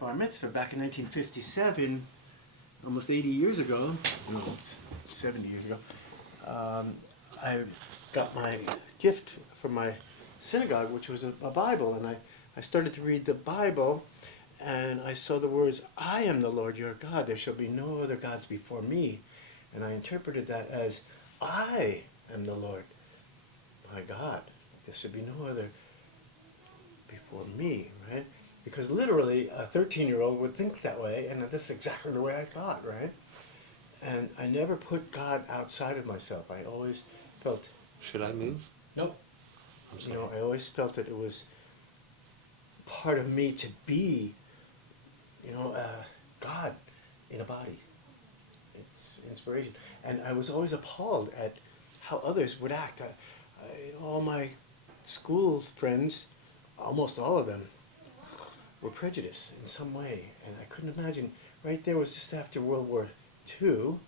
bar mitzvah back in 1957, almost 80 years ago, no, 70 years ago, I got my gift from my synagogue, which was a Bible, and I started to read the Bible, and I saw the words, "I am the Lord your God, there shall be no other gods before me." And I interpreted that as, I am the Lord, my God, there should be no other before me, right? Because literally a 13-year-old would think that way, and that's exactly the way I thought, right? And I never put God outside of myself. I always felt... Should I move? No. I'm sorry. You know, I always felt that it was part of me to be, you know, God in a body. It's inspiration. And I was always appalled at how others would act. All my school friends, almost all of them, were prejudiced in some way. And I couldn't imagine, right there was just after World War II,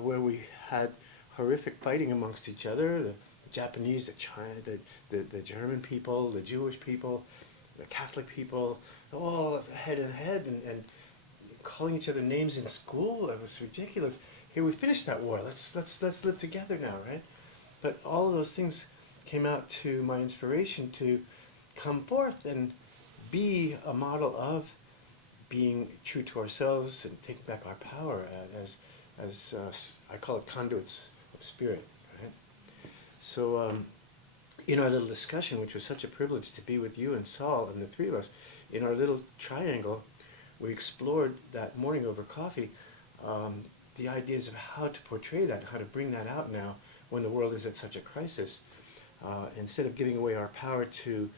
where we had horrific fighting amongst each other, the Japanese, the China, the German people, the Jewish people, the Catholic people, all head and head, and calling each other names in school. It was ridiculous. Here, we finished that war. Let's live together now, right? But all of those things came out to my inspiration to come forth and be a model of being true to ourselves and taking back our power as I call it Conduits of Spirit, right? So in our little discussion, which was such a privilege to be with you and Saul and the three of us, in our little triangle, we explored that morning over coffee the ideas of how to portray that, how to bring that out now when the world is at such a crisis. Instead of giving away our power to,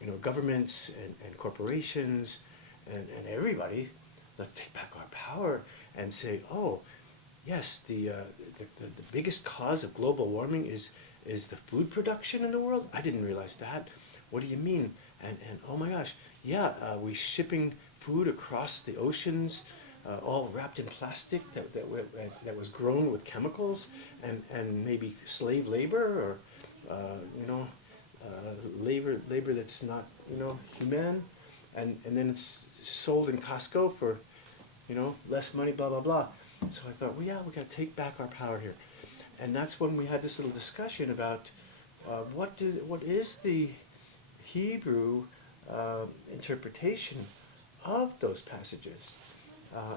you know, governments and corporations and everybody, let's take back our power and say, oh, yes, the biggest cause of global warming is the food production in the world? I didn't realize that. What do you mean? And oh my gosh, yeah, we shipping food across the oceans, all wrapped in plastic that was grown with chemicals and maybe slave labor or labor that's not, you know, human, and then it's sold in Costco for, you know, less money, blah blah blah. So I thought, well, yeah, we got to take back our power here, and that's when we had this little discussion about what is the Hebrew interpretation of those passages,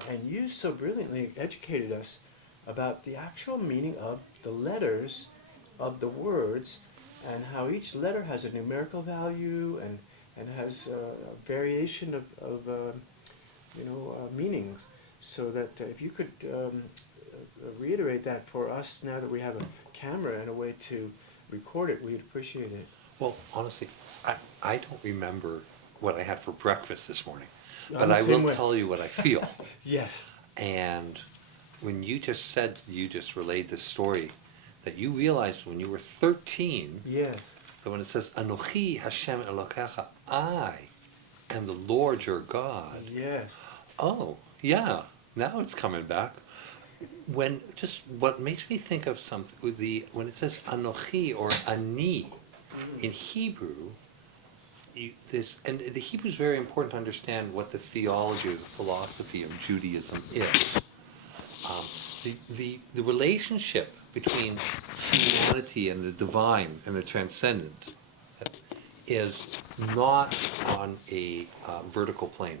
and you so brilliantly educated us about the actual meaning of the letters of the words, and how each letter has a numerical value and has a variation of meanings. So that if you could reiterate that for us now that we have a camera and a way to record it, we'd appreciate it. Well, honestly, I don't remember what I had for breakfast this morning, I'm but the I same will way. tell you what I feel. Yes. And when you just relayed this story, that you realized when you were 13, Yes. that when it says, Anochi Hashem Elokecha, I am the Lord your God. Yes. Oh, yeah, now it's coming back. What makes me think of something, when it says Anochi or Ani, in Hebrew, and the Hebrew is very important to understand what the theology or the philosophy of Judaism is. The relationship between humanity and the divine and the transcendent is not on a vertical plane.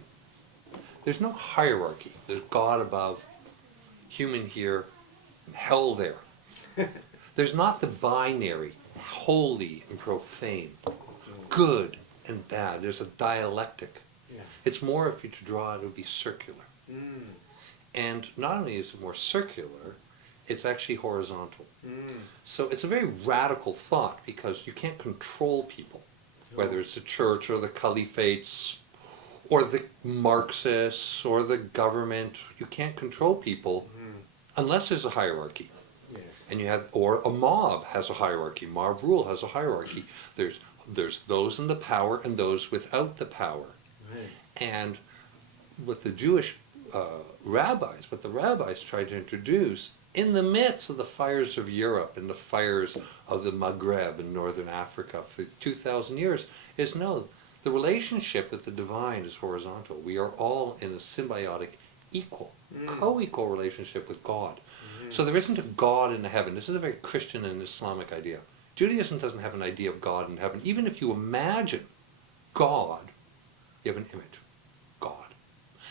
There's no hierarchy. There's God above, human here, hell there. There's not the binary, holy and profane, good and bad. There's a dialectic. Yeah. It's more, if you to draw it, would be circular. Mm. And not only is it more circular, it's actually horizontal. Mm. So it's a very radical thought, because you can't control people, whether it's the church or the caliphates or the Marxists or the government. You can't control people unless there's a hierarchy. Yes. And or a mob has a hierarchy. Mob rule has a hierarchy. There's those in the power and those without the power. Right. And with the Jewish rabbis, what the rabbis tried to introduce in the midst of the fires of Europe and the fires of the Maghreb in northern Africa for 2,000 years is, no, The relationship with the divine is horizontal. We are all in a symbiotic, equal, co-equal relationship with God. So there isn't a God in the heaven. This is a very Christian and Islamic idea. Judaism doesn't have an idea of God in heaven. Even if you imagine God, you have an image, God.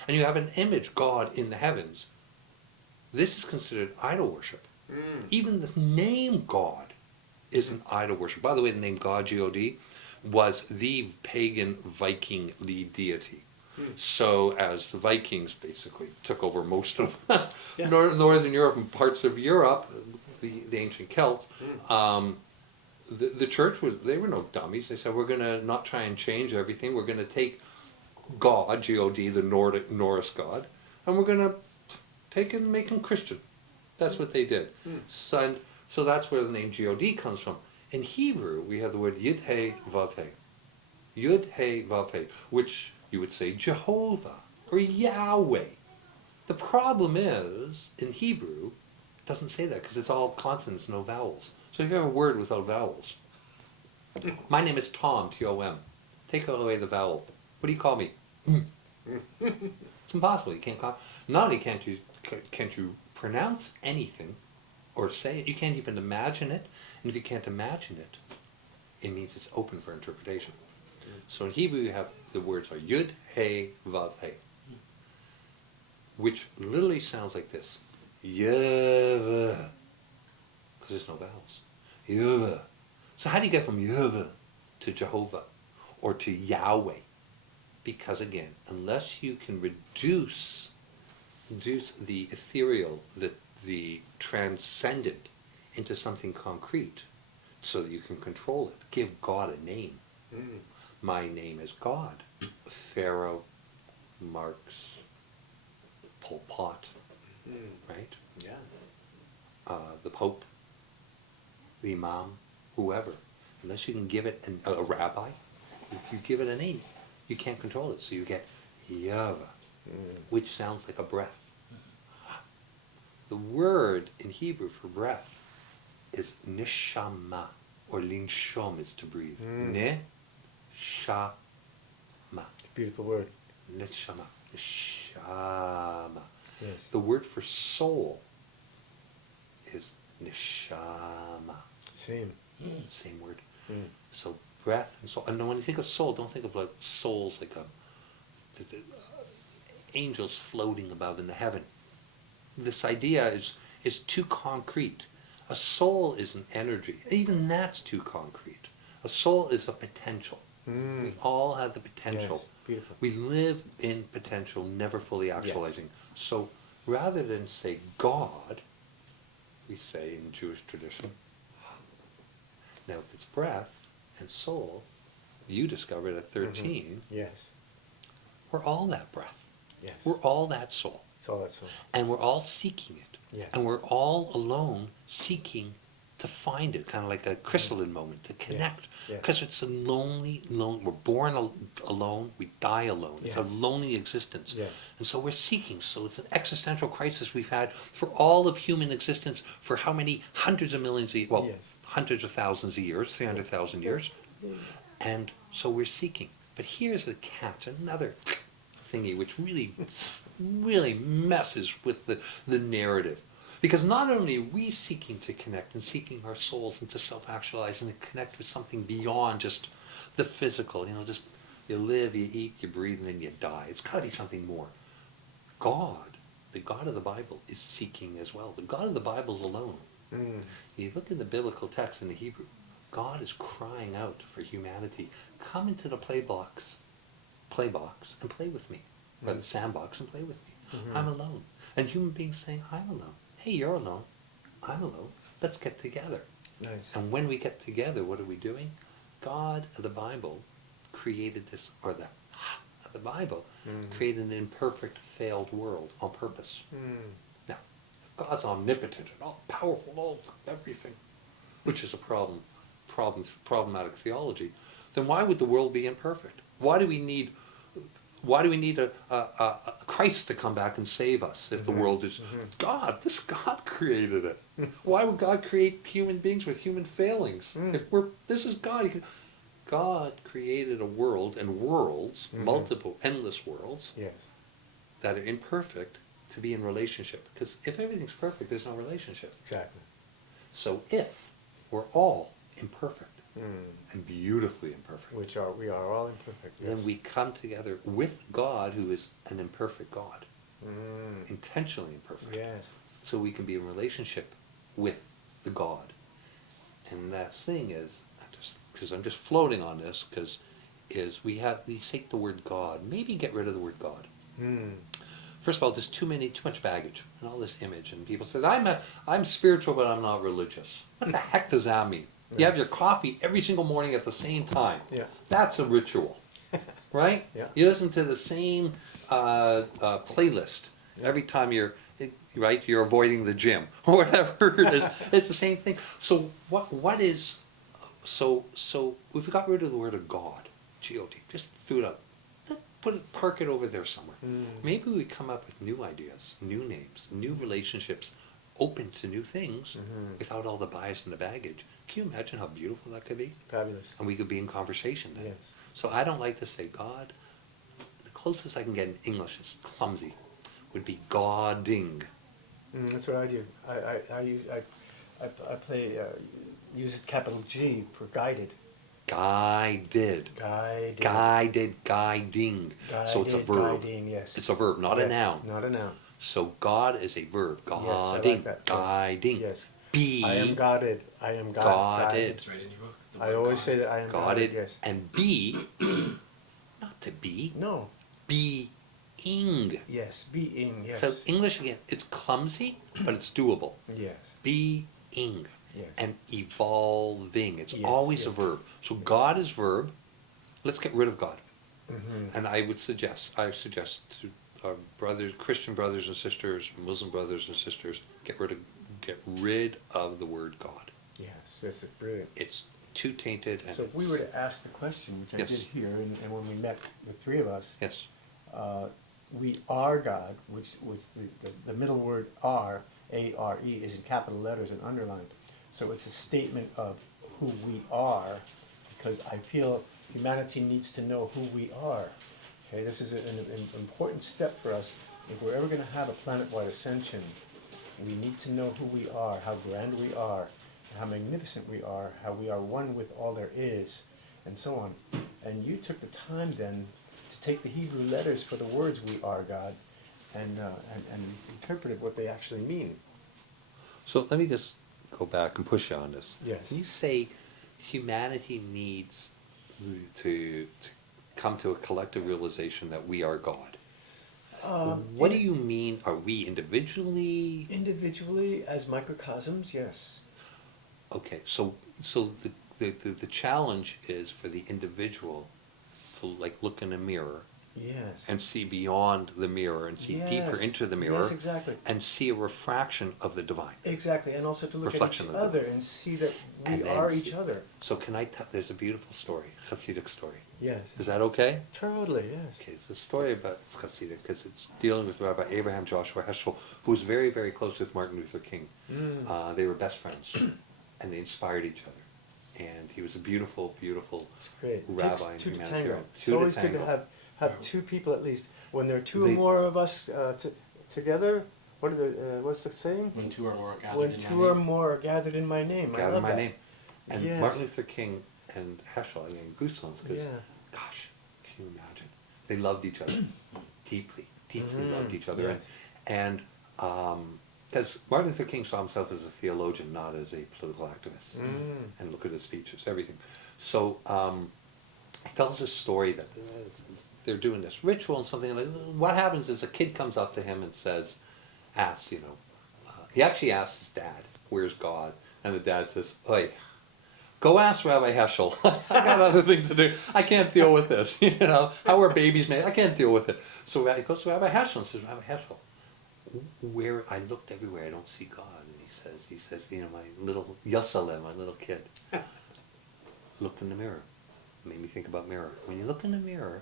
And you have an image, God, in the heavens. This is considered idol worship. Even the name God is an idol worship. By the way, the name God, G-O-D, was the pagan Viking lead deity. So as the Vikings basically took over most of Northern Europe and parts of Europe, the ancient Celts, the church they were no dummies. They said, we're going to not try and change everything. We're going to take God, G-O-D, the Norse God, and we're going to take him and make him Christian. That's what they did. So that's where the name G-O-D comes from. In Hebrew, we have the word Yud-He, Vav-He. Yud-He, Vav-He, which you would say Jehovah or Yahweh. The problem is, in Hebrew, it doesn't say that because it's all consonants, no vowels. So if you have a word without vowels, my name is Tom, T-O-M. Take away the vowel. What do you call me? It's impossible. You can't call. Not only can't you pronounce anything or say it, you can't even imagine it. And if you can't imagine it, it means it's open for interpretation. So in Hebrew, you have the words are Yud, He, Vav, He, which literally sounds like this. Yeva. Because there's no vowels. Yeva. So how do you get from Yeva to Jehovah or to Yahweh? Because again, unless you can reduce the ethereal, the transcendent into something concrete so that you can control it, give God a name. My name is God. Pharaoh, Marx, Pol Pot, right? Yeah. The Pope, the Imam, whoever. Unless you can give it a rabbi, you give it a name. You can't control it, so you get Yahweh, which sounds like a breath. The word in Hebrew for breath is neshama, or linshom is to breathe. Neshama. Beautiful word. Neshama. Neshama. Yes. The word for soul is neshama. Same word. So breath and soul. And when you think of soul, don't think of like souls like the angels floating above in the heaven. This idea is too concrete. A soul is an energy. Even that's too concrete. A soul is a potential. We all have the potential. Yes, beautiful. We live in potential, never fully actualizing. Yes. So rather than say God, we say in Jewish tradition. Now if it's breath and soul, you discovered at 13, yes, we're all that breath. Yes. We're all that soul. It's all that soul. And we're all seeking it. Yes. And we're all alone seeking to find it, kind of like a chrysalid moment, to connect. Because it's a lonely, we're born alone, we die alone. It's a lonely existence. Yes. And so we're seeking. So it's an existential crisis we've had for all of human existence for how many hundreds of millions of hundreds of thousands of years, 300,000 years. And so we're seeking. But here's the catch, another thingy which really messes with the narrative. Because not only are we seeking to connect and seeking our souls and to self-actualize and to connect with something beyond just the physical, just you live, you eat, you breathe, and then you die. It's got to be something more. God, the God of the Bible, is seeking as well. The God of the Bible is alone. You look in the biblical text in the Hebrew, God is crying out for humanity. Come into the play box and play with me. Or the sandbox and play with me. I'm alone. And human beings saying, I'm alone. Hey, you're alone. I'm alone. Let's get together. Nice. And when we get together, what are we doing? God of the Bible created this, or the Bible created an imperfect, failed world on purpose. Now, if God's omnipotent and all powerful, all everything, which is a problematic theology, then why would the world be imperfect? Why do we need a Christ to come back and save us if the world is God? God created it. Why would God create human beings with human failings? If this is God. God created a world and worlds, Mhm. multiple, endless worlds, Yes. that are imperfect to be in relationship. Because if everything's perfect, there's no relationship. Exactly. So if we're all imperfect Mm. and beautifully imperfect, We are all imperfect. Yes. then we come together with God, who is an imperfect God, Mm. intentionally imperfect. Yes. So we can be in relationship with the God. And that thing is, because I'm just floating on this, is we take the word God, maybe get rid of the word God. Mm. First of all, there's too much baggage and all this image, and people say, I'm spiritual, but I'm not religious. What the heck does that mean? You have your coffee every single morning at the same time. Yeah. That's a ritual, right? Yeah. You listen to the same playlist Yeah. every time you're avoiding the gym or whatever it is. It's the same thing. So what is so if we got rid of the word of God, G-O-D, just threw it out. Park it over there somewhere. Mm. Maybe we come up with new ideas, new names, new relationships, open to new things, Mhm. without all the bias and the baggage. Can you imagine how beautiful that could be? Fabulous. And we could be in conversation then. Yes. So I don't like to say God. The closest I can get in English is clumsy, would be Godding. That's what I do. I play use it capital G for guided. Guided. Guided. Guided, guiding. So it's a Guided, verb. guiding, yes. It's a verb, not a Yes, noun. Not a noun. So God is a verb. Yes, I Guiding, like that. Yes. guiding. Yes. Be I am guided. I am guided. It's right in your book. The I word always God. say that I am guided. Guided. Yes. And be, not to be, No. being. Yes. Being. Yes. So English again, it's clumsy, but it's doable. Yes. Being. Yes. And evolving. It's Yes, always yes. a verb. So God is verb. Let's get rid of God. Mm-hmm. And I suggest to our brothers, Christian brothers and sisters, Muslim brothers and sisters, get rid of the word God. Yes. That's brilliant. It's too tainted. And So if we were to ask the question, which I Yes. did here, and when we met, the three of us, yes, we are God, which the middle word are, A-R-E, is in capital letters and underlined. So it's a statement of who we are, because I feel humanity needs to know who we are. Okay, this is an important step for us. If we're ever going to have a planet-wide ascension, we need to know who we are, how grand we are, how magnificent we are, how we are one with all there is, and so on. And you took the time then to take the Hebrew letters for the words "we are God" and interpreted what they actually mean. So let me just go back and push you on this. Yes. You say humanity needs to come to a collective realization that we are God. What do you mean? Are we individually? Individually, as microcosms, yes. Okay, so the challenge is for the individual to look in a mirror Yes. and see beyond the mirror and see deeper Yes. into the mirror. Yes, exactly. And see a refraction of the divine. Exactly, and also to look at Reflection each of the other divine. and see that we And then are see- each other. So can I tell, there's a beautiful story, Hasidic story. Yes. Is that okay? Totally, yes. Okay, it's a story about, it's Hasidic, because it's dealing with Rabbi Abraham Joshua Heschel, who was very, very close with Martin Luther King. They were best friends, and they inspired each other. And he was a beautiful, beautiful It's great. rabbi Takes and two to humanitarian. tango. It's Two to always good to tango. have two people at least. When there are two or They- more of us together, what's the saying? When two or more are gathered When in my two or name. more are gathered in my name. I Gather love my that. name. And Yes. Martin Luther King and Heschel, I mean, goosebumps, because, Yeah. gosh, can you imagine? They loved each other deeply, deeply loved each other. Yes. And because Martin Luther King saw himself as a theologian, not as a political activist. And look at his speeches, everything. So he tells this story that they're doing this ritual and something. And what happens is a kid comes up to him and asks, he actually asks his dad, "Where's God?" And the dad says, "Oi, go ask Rabbi Heschel. I got other things to do. I can't deal with this. How are babies made? I can't deal with it." So he goes to Rabbi Heschel and says, "Rabbi Heschel, where I looked everywhere, I don't see God." And he says, my little Yassalem, my little kid, look in the mirror. It made me think about mirror. When you look in the mirror,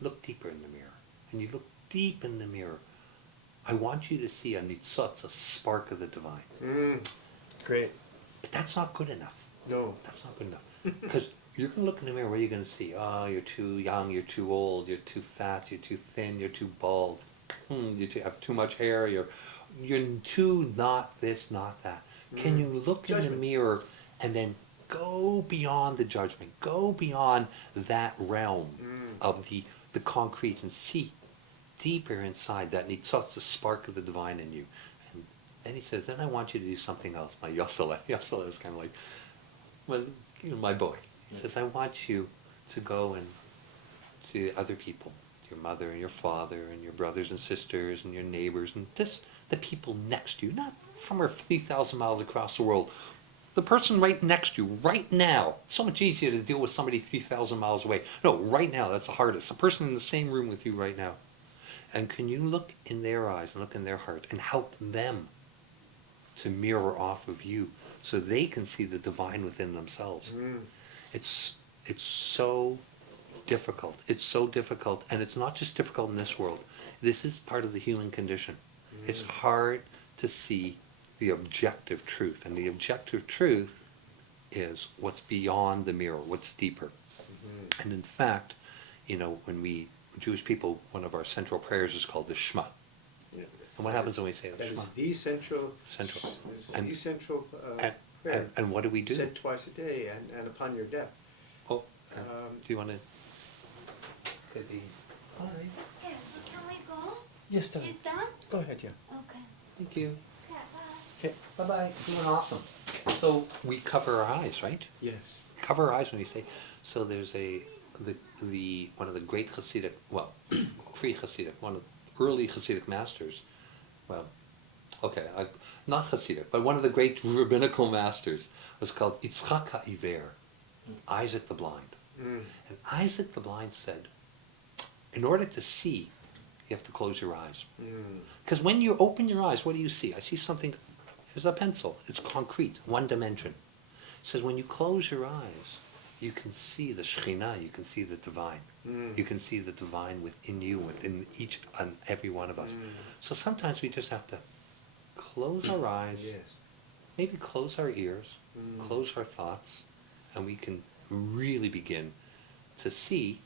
look deeper in the mirror, and you look deep in the mirror, I want you to see a nitzotz, a spark of the divine. Great. But that's not good enough. No. That's not good enough. Because you're going to look in the mirror, what are you going to see? Oh, you're too young, you're too old, you're too fat, you're too thin, you're too bald. Have too much hair, you're too not this, not that. Can you look in the mirror and then go beyond the judgment, go beyond that realm of the concrete and see deeper inside that needs such the spark of the divine in you? And then he says, then I want you to do something else. My Yosele is kind of like, well, my boy. He says, I want you to go and see other people, your mother and your father and your brothers and sisters and your neighbors and just the people next to you, not somewhere 3,000 miles across the world. The person right next to you, right now. It's so much easier to deal with somebody 3,000 miles away. No, right now, that's the hardest. The person in the same room with you right now. And can you look in their eyes and look in their heart and help them to mirror off of you so they can see the divine within themselves? It's so difficult. It's so difficult. And it's not just difficult in this world. This is part of the human condition. It's hard to see the objective truth. And the objective truth is what's beyond the mirror, what's deeper. And in fact, when we Jewish people, one of our central prayers is called the Shema. Yeah, and what happens when we say the Shema? That is the central prayer. And what do we do? Said twice a day and upon your death. Oh, do you want to? Could be. All right. Yeah, so can we go? Yes, darling. She's done? Go ahead, yeah. Okay. Thank you. Okay, bye. Okay, bye-bye. Doing awesome. So we cover our eyes, right? Yes. Cover our eyes when we say. So there's one of the great Hasidic, well, pre-Hasidic, one of the early Hasidic masters. Well, okay, not Hasidic, but one of the great rabbinical masters was called Yitzchak HaIver, Isaac the Blind. And Isaac the Blind said, in order to see, you have to close your eyes. Because when you open your eyes, what do you see? I see something, there's a pencil, it's concrete, one dimension. It says when you close your eyes, you can see the Shekhinah, you can see the divine. You can see the divine within you, within each and every one of us. So sometimes we just have to close our eyes, maybe close our ears, close our thoughts, and we can really begin to see.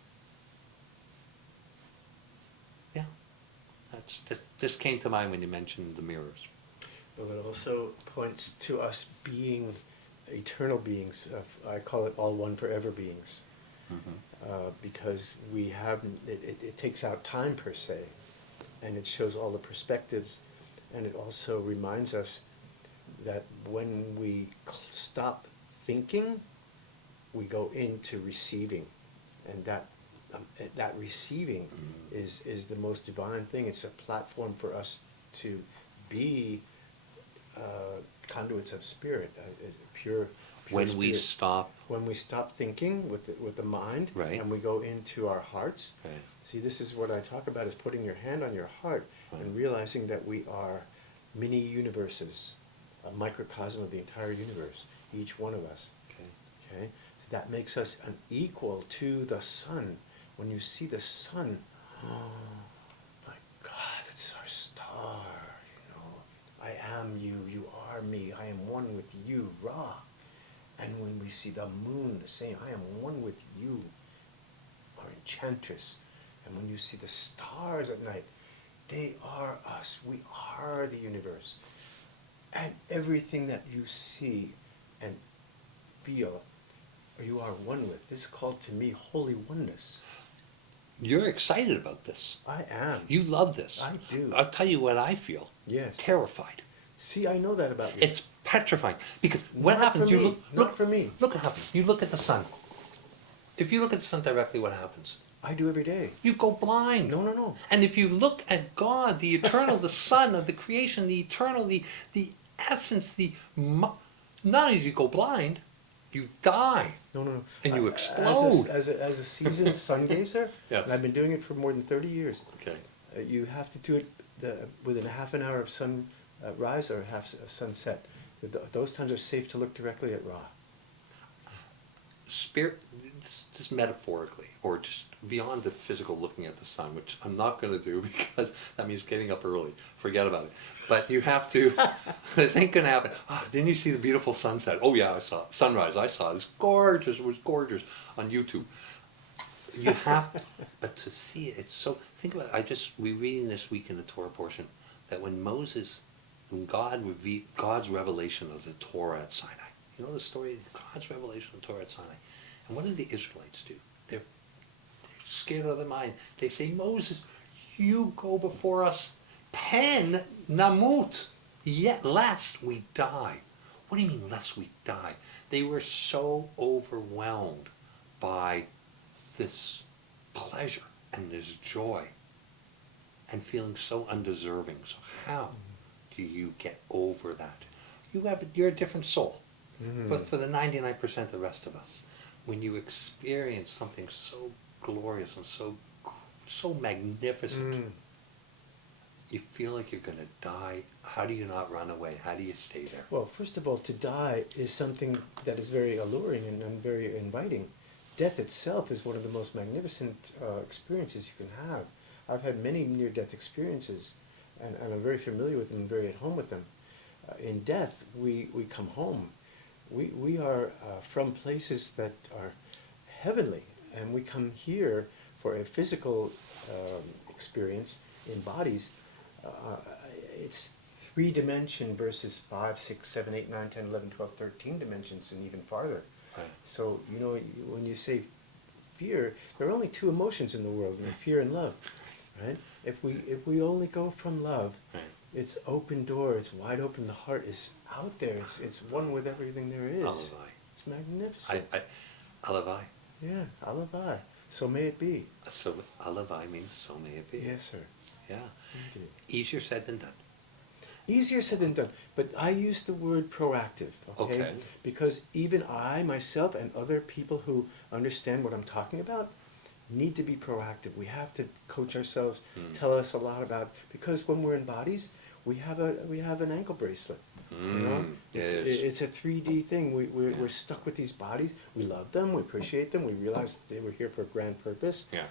Yeah, that's just came to mind when you mentioned the mirrors. Well, it also points to us being eternal beings. I call it all one forever beings. Because we haven't, it takes out time per se, and it shows all the perspectives, and it also reminds us that when we stop thinking, we go into receiving, and that receiving is the most divine thing. It's a platform for us to be conduits of spirit, pure when spirit. When we stop thinking with the mind, right, and we go into our hearts. Right. See, this is what I talk about, is putting your hand on your heart and realizing that we are mini universes, a microcosm of the entire universe, each one of us. Okay? So that makes us an equal to the sun. When you see the sun, oh my God, it's our star. I am you, you are me, I am one with you, Ra. And when we see the moon, the same, I am one with you, our enchantress. And when you see the stars at night, they are us, we are the universe. And everything that you see and feel, you are one with. This is called to me holy oneness. You're excited about this. I am. You love this. I do. I'll tell you what I feel. Yes. Terrified. See, I know that about you. It's petrifying. Because what happens? Not for me. Look what happens. You look at the sun. If you look at the sun directly, what happens? I do every day. You go blind. No. And if you look at God, the eternal, the Son of the creation, the eternal, the essence, not only do you go blind, you die. No. And you explode. As a seasoned sun gazer, Yes. and I've been doing it for more than 30 years. Okay. You have to do it within a half an hour of sun rise or half sunset. Those times are safe to look directly at Ra. spirit, just metaphorically, or just beyond the physical looking at the sun, which I'm not going to do because that means getting up early. Forget about it. But you have to, it ain't going to happen. Oh, didn't you see the beautiful sunset? Oh yeah, I saw it. Sunrise, I saw it. It's gorgeous. It was gorgeous on YouTube. You have, but to see it, it's so, think about it. We're reading this week in the Torah portion that when God revealed God's revelation of the Torah at Sinai. You know the story of God's revelation of the Torah at Sinai. And what do the Israelites do? They're scared out of their mind. They say, Moses, you go before us, pen namut, yet lest we die. What do you mean, lest we die? They were so overwhelmed by this pleasure and this joy and feeling so undeserving. So how do you get over that? You're a different soul. But for the 99% of the rest of us, when you experience something so glorious and so magnificent, you feel like you're going to die. How do you not run away? How do you stay there? Well, first of all, to die is something that is very alluring and very inviting. Death itself is one of the most magnificent experiences you can have. I've had many near-death experiences, and I'm very familiar with them and very at home with them. In death, we come home. We are from places that are heavenly, and we come here for a physical experience in bodies. It's 3-dimension versus 5, 6, 7, 8, 9, 10, 11, 12, 13 dimensions, and even farther. Right. So, when you say fear, there are only 2 emotions in the world, fear and love, right? If we only go from love, Right. it's open door, it's wide open, the heart is out there, it's one with everything there is. Alavai. It's magnificent. Alavai. Yeah, alavai. So may it be. So alavai means so may it be. Yes, sir. Yeah. Indeed. Easier said than done. Easier said than done, but I use the word proactive, okay? Because even I, myself, and other people who understand what I'm talking about need to be proactive. We have to coach ourselves, tell us a lot about, because when we're in bodies, we have an ankle bracelet. It's a 3D thing. We're stuck with these bodies. We love them, we appreciate them, we realize that they were here for a grand purpose. Yeah.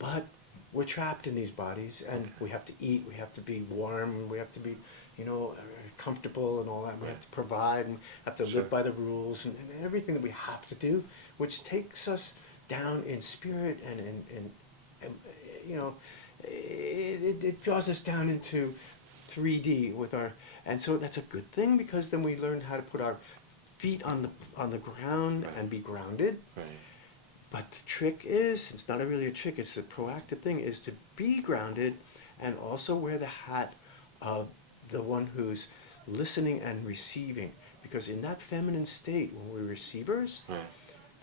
But we're trapped in these bodies, and we have to eat, we have to be warm, we have to be comfortable and all that. We have to provide and have to live by the rules and everything that we have to do, which takes us down in spirit and it draws us down into 3D with our, and so that's a good thing, because then we learn how to put our feet on the ground and be grounded. Right. But the trick is, it's not really a trick, it's the proactive thing, is to be grounded and also wear the hat of the one who's listening and receiving. Because in that feminine state, when we're receivers,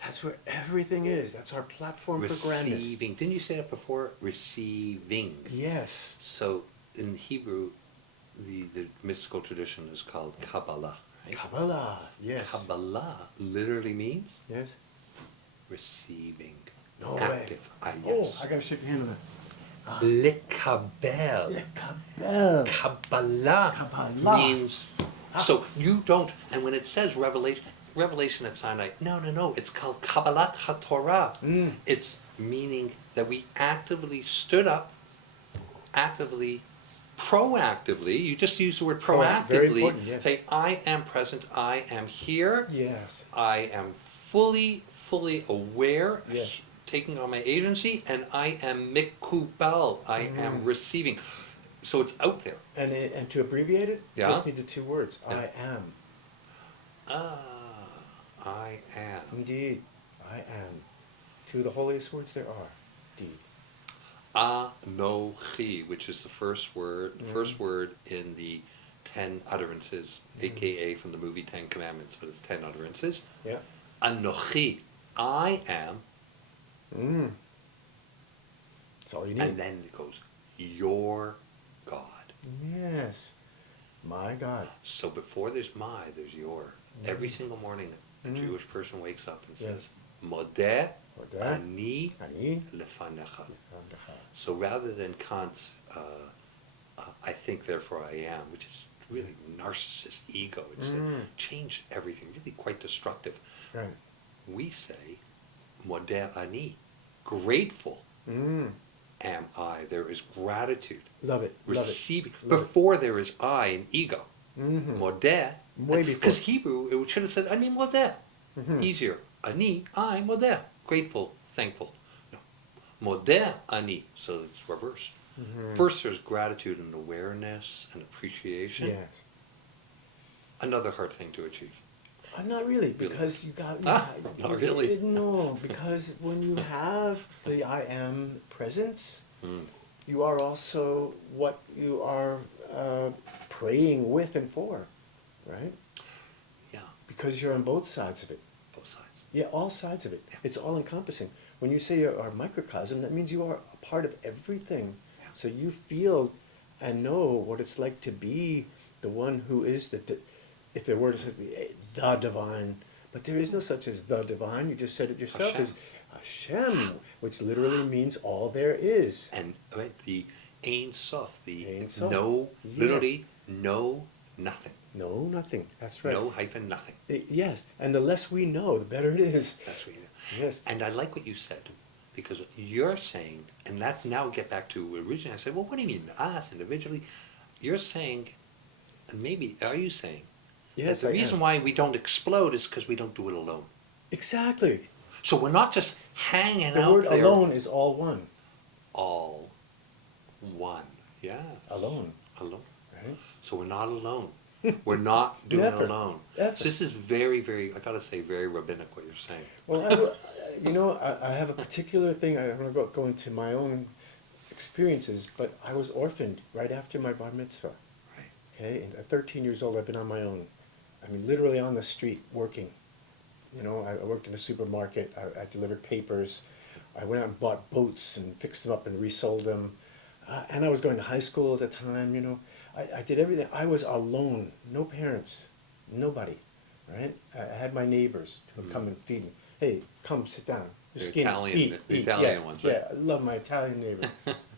that's where everything is. That's our platform for grandness. Receiving. Didn't you say that before? Receiving. Yes. So in Hebrew, the mystical tradition is called Kabbalah. Right? Kabbalah, yes. Kabbalah literally means Yes. receiving. No Active. way. Yes. I gotta shake your hand on that. Lekabel. Kabbalah. Kabbalah Kabbalah. means, so you don't, and when it says revelation at Sinai, no, it's called Kabbalat HaTorah. It's meaning that we actively stood up, proactively, you just use the word Very proactively, important, yes. say, I am present, I am here, Yes. I am fully aware, Yes. taking on my agency, and I am mikubal, I am receiving. So it's out there. And to abbreviate it, just need the 2 words. Yeah. I am. I am. Indeed. I am. 2 of the holiest words there are. Indeed. Anochi, which is the first word in the 10 utterances, aka from the movie 10 Commandments, but it's 10 utterances. Yeah. Anochi, I am. That's all you need. And then it goes, your God. Yes. My God. So before there's there's your. Every single morning, a Jewish person wakes up and says, Modeh ani lefanecha. So rather than Kant's, I think therefore I am, which is really narcissist ego, it's changed everything, really quite destructive. Right. we say, modeh ani, grateful Mm. am I. There is gratitude. Love it. Love it. Receiving. Love it. Before there is I and ego. Mm-hmm. Modeh. Way before. Because Hebrew, it should have said ani modeh. Mm-hmm. Easier. Ani, I, modeh. Grateful, thankful. No. Modeh ani. So it's reversed. Mm-hmm. First there's gratitude and awareness and appreciation. Yes. Another hard thing to achieve. Not really, Really? because you got. Not really. No, because when you have the I am presence, Mm. you are also what you are praying with and for, right? Yeah, Because you're on both sides of it. both sides. Yeah, all sides of it. Yeah. It's all encompassing. When you say you are microcosm, that means you are a part of everything. Yeah. So you feel and know what it's like to be the one who is if the word is supposed to be the divine, but there is no such as the divine. You just said it yourself. Hashem. Is Hashem, which literally means all there is. And right, the Ein Sof, the Ein Sof. no, Yes. literally no nothing. No, nothing. That's right. No hyphen nothing. Yes, and the less we know, the better it is. That's what you know. Yes. And I like what you said, because you're saying, and that now get back to originally, I said, well, what do you mean, us individually? You're saying, and maybe, are you saying, Yes, that the I reason am. why we don't explode is because we don't do it alone. Exactly. So we're not just hanging The out word there. alone is all one. All one. Yeah. Alone, Alone. right? So we're not alone. We're not doing it Never. alone. Ever. So this is very, very, I gotta say, very rabbinic what you're saying. Well, I have a particular thing. I want to go into my own experiences, but I was orphaned right after my bar mitzvah. Right. Okay, and at 13 years old, I've been on my own. I mean, literally on the street working. You know, I worked in a supermarket. I delivered papers. I went out and bought boats and fixed them up and resold them. And I was going to high school at the time. You know, I did everything. I was alone, no parents, nobody. Right? I had my neighbors who would come and feed me. Hey, come sit down. You're The skinny. Italian- Eat, the eat. Italian Yeah, ones, right? Yeah, I love my Italian neighbors.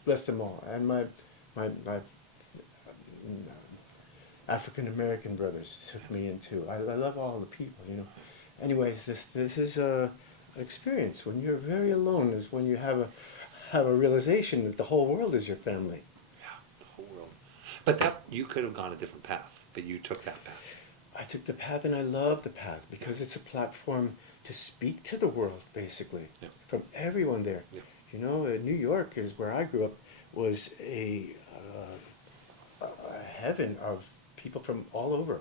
Bless them all. And my African American brothers took me into. I love all the people, you know. Anyways, this is a experience when you're very alone. Is when you have a realization that the whole world is your family. Yeah, the whole world. But that, you could have gone a different path, but you took that path. I took the path, and I love the path because it's a platform to speak to the world, basically, Yeah. from everyone there. Yeah. You know, New York is where I grew up. Was a heaven of people from all over.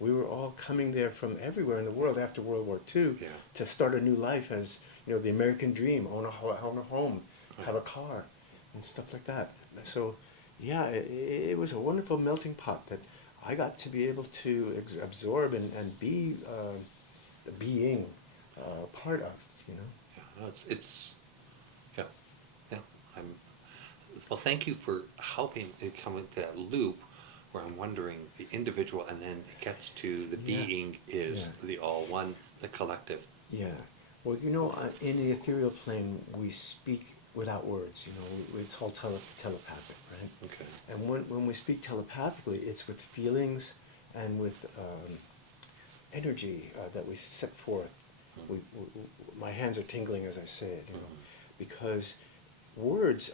We were all coming there from everywhere in the world after World War II Yeah. to start a new life as, you know, the American dream, own a home, Right. have a car, and stuff like that. So, yeah, it was a wonderful melting pot that I got to be able to absorb and be a being part of, you know. Yeah, no, yeah, yeah. Well, thank you for helping it come into that loop where I'm wondering the individual, and then it gets to the Yeah. being is Yeah. the all one, the collective. Yeah. Well, you know, in the ethereal plane, we speak without words. You know, it's all telepathic, right? Okay. And when we speak telepathically, it's with feelings and with energy that we set forth. Mhm. My hands are tingling as I say it, you know, Mhm. because words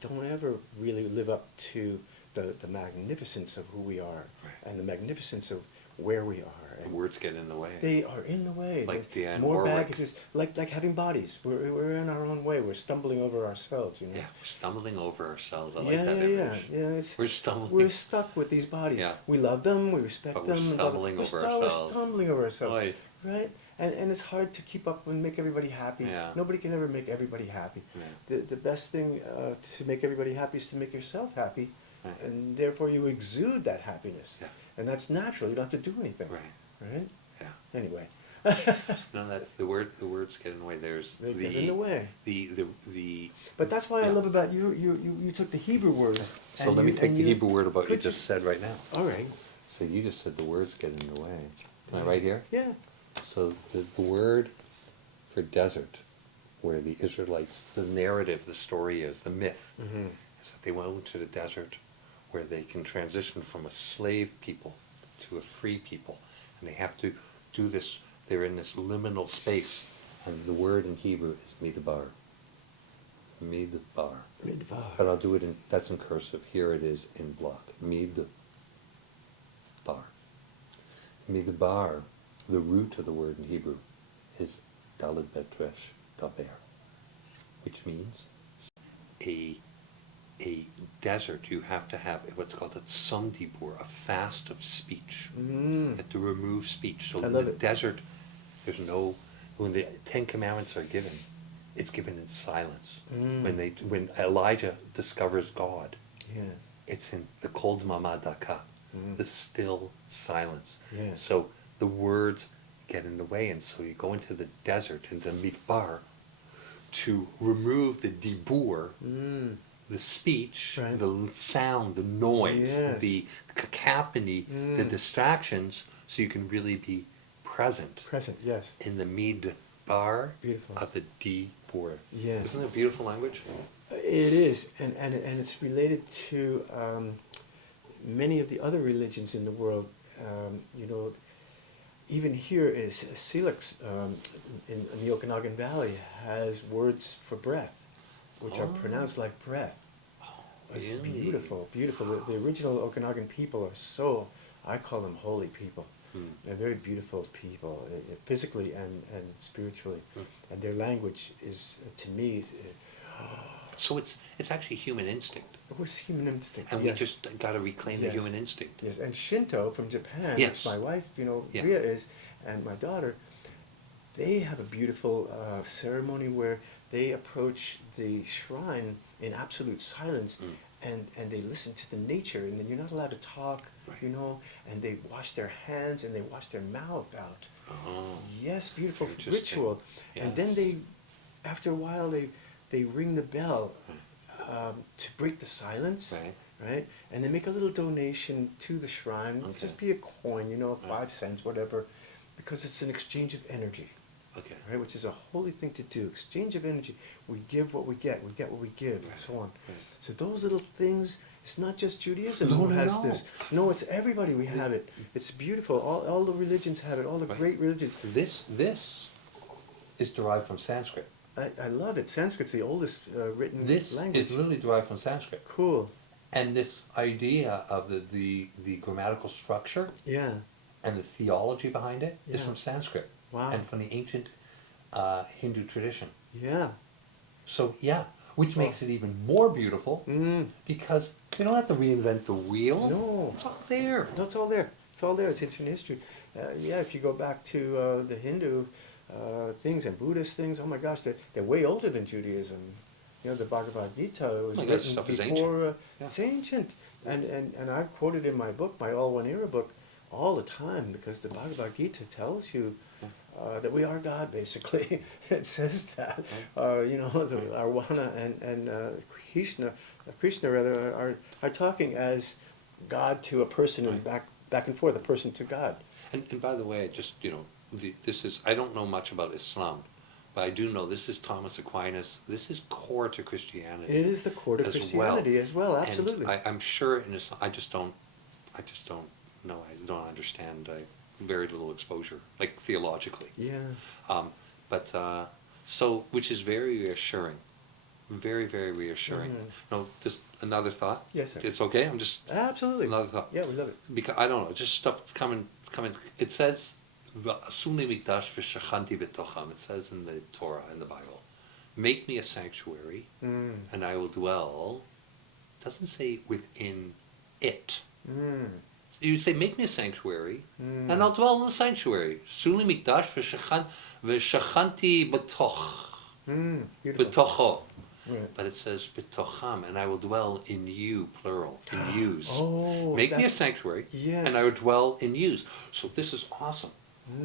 don't ever really live up to the magnificence of who we are Right. and the magnificence of where we are. The And words get in the way. they are in the way. Like There's Dionne more Warwick. baggages, like having bodies. We're in our own way. We're stumbling over ourselves, you know. Yeah, we're stumbling over ourselves. I Yeah, like that yeah, image. yeah. We're stumbling. We're stuck with these bodies. Yeah. We love them. We respect But them. we're and love- stumbling over We're ourselves. stumbling over ourselves. Right. Right. And it's hard to keep up and make everybody happy. Yeah. Nobody can ever make everybody happy. Yeah. The best thing to make everybody happy is to make yourself happy, Right. and therefore you exude that happiness. Yeah. And that's natural. You don't have to do anything. Right. Right. Yeah. Anyway. No, that's the words get in the way. There's They get in the way. The But that's what I Yeah. love about you. You took the Hebrew word. So let me take the Hebrew word about you could you- just said right now. All right. So you just said the words get in the way. Am I right here? Yeah. So the word for desert, where the Israelites, the narrative, the story is, the myth, Mm-hmm. is that they went to the desert where they can transition from a slave people to a free people. And they have to do this, they're in this liminal space And the word in Hebrew is midbar. Midbar. Midbar. But I'll do it in, that's in cursive. Here it is in block. Midbar. Midbar, the root of the word in Hebrew, is Daled Bet Resh Daber, which means a desert. You have to have what's called a tzom dibur, a fast of speech. You have to remove speech. So I in love the it. desert, there's no, when the Ten Commandments are given, it's given in silence. When Elijah discovers God, Yes. it's in the Kol Dmama Daka, the still silence. Yes. So the words get in the way, and so you go into the desert, into midbar, to remove the dibur, the speech, Right. the sound, the noise, Yes. the cacophony, the distractions, so you can really be present Present, yes. in the midbar Beautiful. of the dibur. Yes. Isn't it a beautiful language? It is, and it's related to many of the other religions in the world. You know, even here is Silix in the Okanagan Valley has words for breath, which are pronounced like breath. It's really? beautiful, beautiful. The original Okanagan people are so, I call them holy people. They're very beautiful people, physically and spiritually. And their language is, to me, So it's actually human instinct, it was human instinct. and yes. we just got to reclaim the Yes. human instinct. Yes, and Shinto from Japan, Yes. which my wife, Yeah. Ria is, and my daughter, they have a beautiful ceremony where they approach the shrine in absolute silence, and they listen to the nature, and then you're not allowed to talk, Right. and they wash their hands and they wash their mouth out. Oh. Yes, beautiful Interesting. ritual. And then Yes. they, after a while, they ring the bell to break the silence. Right. Right? And they make a little donation to the shrine. Okay. Just be a coin, Right. 5 cents, whatever, because it's an exchange of energy, Okay. right? Which is a holy thing to do. Exchange of energy. We give what we get what we give, and so on. Right. So those little things, it's not just Judaism No, who no, has no. this. No, it's everybody. We have it. It's beautiful. All the religions have it. All the Right. great religions. This is derived from Sanskrit. I love it. Sanskrit's the oldest written This language. is literally derived from Sanskrit. Cool. And this idea of the grammatical structure Yeah. and the theology behind it is Yeah. from Sanskrit. Wow. And from the ancient Hindu tradition. Yeah. So yeah, which makes it even more beautiful because you don't have to reinvent the wheel. No. It's all there. No, it's all there. It's all there. It's ancient history. Yeah, if you go back to the Hindu things and Buddhist things, oh my gosh, they're way older than Judaism. The Bhagavad Gita was Oh my God, written stuff is before. ancient. Yeah. It's ancient, and I've quoted in my book, my All One Era book, all the time because the Bhagavad Gita tells you that we are God. Basically, it says that. The Arwana and Krishna rather are talking as God to a person and back and forth, a person to God. And by the way, just this is, I don't know much about Islam, but I do know this is Thomas Aquinas. This is core to Christianity. It is the core of Christianity as well. Absolutely. And I'm sure in Islam, I just don't know. I don't understand. Very little exposure, like theologically. Yeah. So which is very reassuring. Very, very reassuring. No, just another thought. Yes, sir. It's okay. I'm just Absolutely. another thought. Yeah, we love it. Because I don't know, just stuff coming. It says, "Asumli mikdash v'shachanti b'tocham." It says in the Torah, in the Bible, "Make me a sanctuary, and I will dwell." It doesn't say within it. You say, "Make me a sanctuary, and I'll dwell in the sanctuary." Asumli mikdash v'shachanti b'toch. Beautiful. B'tocho. Right. But it says b'tocham, and I will dwell in you, plural, in yous. Oh, Make me a that's- sanctuary, yes. and I will dwell in yous. So this is awesome.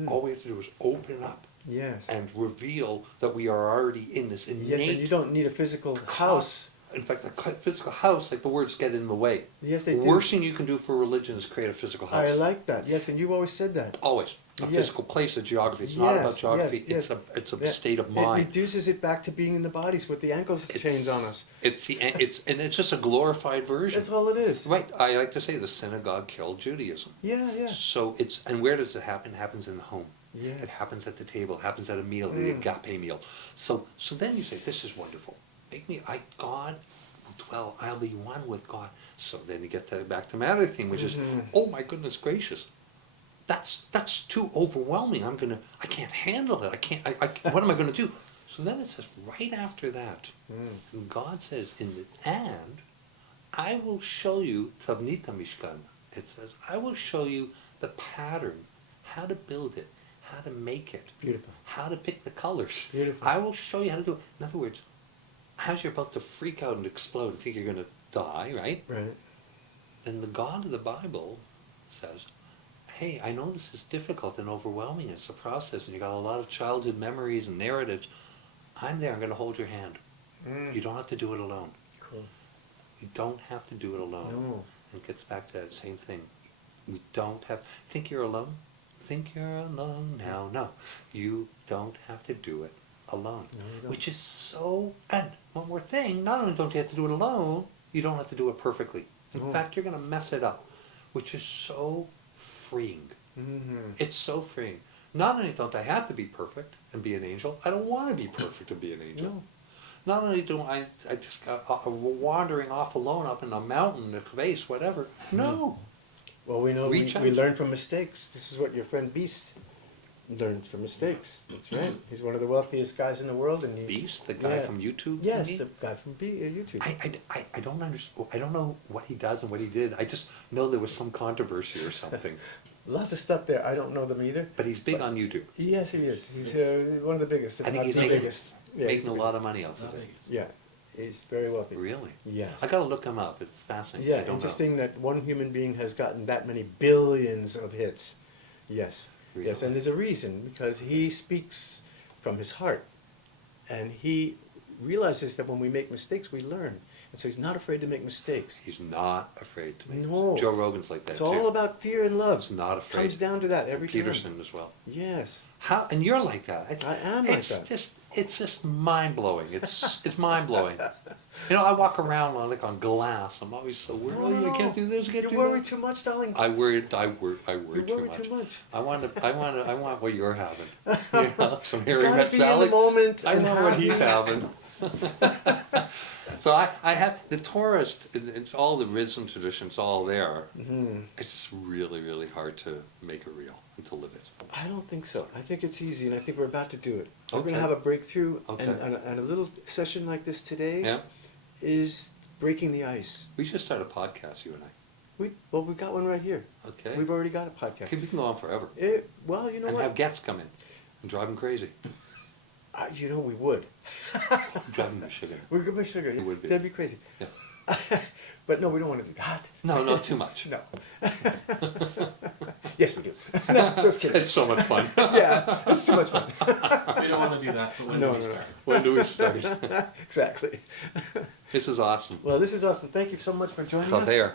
All we have to do is open up Yes. and reveal that we are already in this innate Yes, and you don't need a physical house. In fact, a physical house, like the words get in the way. Yes, they The do. worst thing you can do for religion is create a physical house. I like that. Yes, and you've always said that. Always. A Yes. physical place, a geography. It's not about Yes, geography, yes, it's a Yeah. state of It mind. reduces it back to being in the bodies with the ankles chains on us. It's just a glorified version. That's all it is. Right. I like to say the synagogue killed Judaism. Yeah, yeah. So and where does it happen? It happens in the home. Yes. It happens at the table. It happens at a meal, the agape meal. So then you say, this is wonderful. God will dwell. I'll be one with God. So then you get back to my other theme, which is, oh my goodness gracious, that's too overwhelming. I can't handle it. What am I going to do? So then it says right after that, and God says, and I will show you Tavnita Mishkan. It says, I will show you the pattern, how to build it, how to make it, Beautiful. how to pick the colors. Beautiful. I will show you how to do it. In other words, as you're about to freak out and explode and think you're going to die, right? Right. Then the God of the Bible says, hey, I know this is difficult and overwhelming. It's a process, and you got a lot of childhood memories and narratives. I'm there. I'm going to hold your hand. You don't have to do it alone. Cool. You don't have to do it alone. No. It gets back to that same thing. We don't have... Think you're alone? Think you're alone now? No. You don't have to do it alone. No, you don't. Which is so... And one more thing, not only don't you have to do it alone, you don't have to do it perfectly. In No. fact, you're going to mess it up. Which is so freeing. It's so freeing. Not only don't I have to be perfect and be an angel, I don't want to be perfect and be an angel. No. Not only do I just got wandering off alone up in a mountain, a vase, whatever. No. Well, we know we Reach out. learn from mistakes. This is what your friend Beast learns from mistakes. That's right. He's one of the wealthiest guys in the world, and Beast, the guy from YouTube. Yes, thingy? the guy from YouTube. I don't understand. I don't know what he does and what he did. I just know there was some controversy or something. Lots of stuff there. I don't know them either. But he's big on YouTube. Yes, he is. He's one of the biggest, if I think not he's the making, biggest. Yeah, he's making the a biggest. lot of money off of it. Yeah, he's very wealthy. Really? Yes. I gotta look him up. It's fascinating. Yeah, I don't interesting that one human being has gotten that many billions of hits. Yes. Really? Yes, and there's a reason, because he speaks from his heart. And he realizes that when we make mistakes, we learn. And so he's not afraid to make mistakes. He's not afraid to make No. Joe Rogan's like that It's too. all about fear and love. He's not afraid. Comes down to that every And Peterson as well. time. Yes. How? And you're like that. I am like that. It's just mind blowing. It's mind blowing. You know, I walk around on glass. I'm always so worried. Oh, I can't do this. I can't You do worry that. too much, darling. I worry You too worry much. too much. I want what you're having. You know, some Harry Gotta Met be in the Sally. moment I and know what happy. he's having. So I have the Torah. It's all the wisdom tradition. It's all there. It's really, really hard to make it real and to live it. I don't think so. I think it's easy, and I think we're about to do it. We're going Okay. to have a breakthrough, Okay. and a little session like this today Yeah. is breaking the ice. We should start a podcast, you and I. We got one right here. Okay. We've already got a podcast. Okay, we can go on forever. Well, you know And what? have guests come in and drive them crazy. You know we would. Drive them to sugar. We're good with sugar. It would be. That'd be crazy. Yeah. But no, we don't want to do that. No, not too much. No. Yes, we do. No, just kidding. It's so much fun. Yeah, it's too much fun. We don't want to do that, but when No, do we no, no. start? When do we start? Exactly. This is awesome. Well, this is awesome. Thank you so much for joining us. Chaver.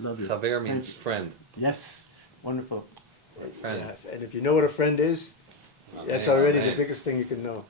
Love you. Chaver means Thanks. friend. Yes, wonderful. Friend. Yes, and if you know what a friend is, that's Amen, already amen. the biggest thing you can know.